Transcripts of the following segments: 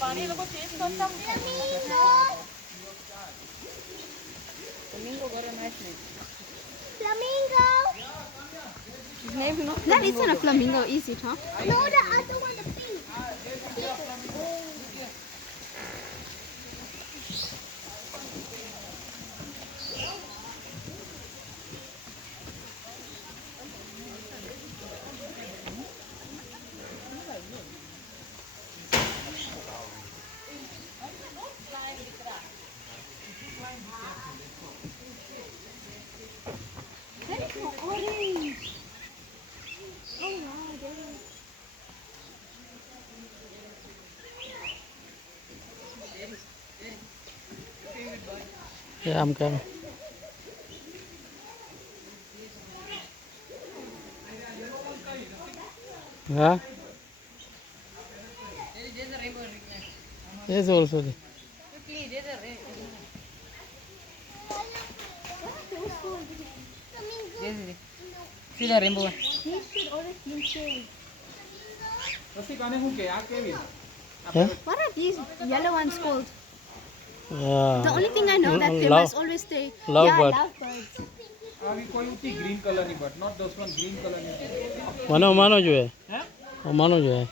પાણી લોકો ચેન્જ કરતા ફ્લેમિંગો કરે નાઈસ ને Flamingo. his name is not That isn't a flamingo, is it, huh? No, the other one, the pink. That is not orange. Oh wow, there is. આમ કેમ હા એ જોર સુધી see the rainbow one He should always be safe. પછી કાને હું કે આ કેવી What are these yellow ones called? હા The only thing I know that they Love- must always stay. lovebird. Yeah, lovebirds. આવી કોઈ ઉતી ગ્રીન કલરની but not those one green કલરની મને માનો જોઈએ હે માનો જોઈએ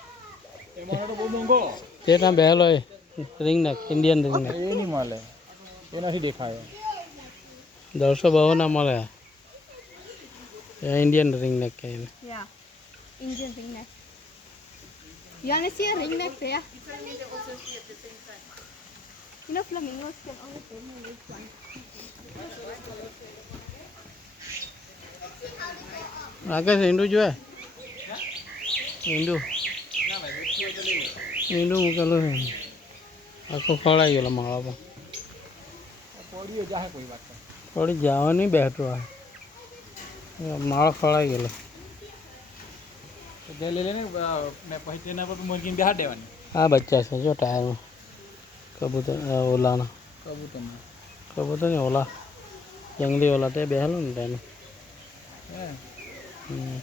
એમાં તો બહુ મોંઘો તે ત્યાં બેહેલો હોય રિંગ નેક ઇન્ડિયન રિંગ નેક એ નહીં મળે એ નથી દેખાયો 152 ના મળે ઇન્ડિયન રિંગ નેક કહીને Yeah, Indian ringneck. You want to see a ringneck there? You know, flamingos can only stay in this one. આકાશ ઈંડું જોઈએ ઈંડું ઈંડું મૂકેલું છે આખું ખવડાવી ગયેલો માળામાં પોડીઓ જાહે કોઈ વાત થોડી જવા નહીં બેઠું આ માળો ખવડાવી ગયેલો તો દે લે ને મેં પછી તેના પર મુરગીને બેહાડ દેવાની આ બચ્ચા છે જો ટાયરમાં કબૂતર ઓલાના કબૂતરમાં કબૂતર ને ઓલા જંગલી ઓલા તે બેહેલું ને તેનું હે હમ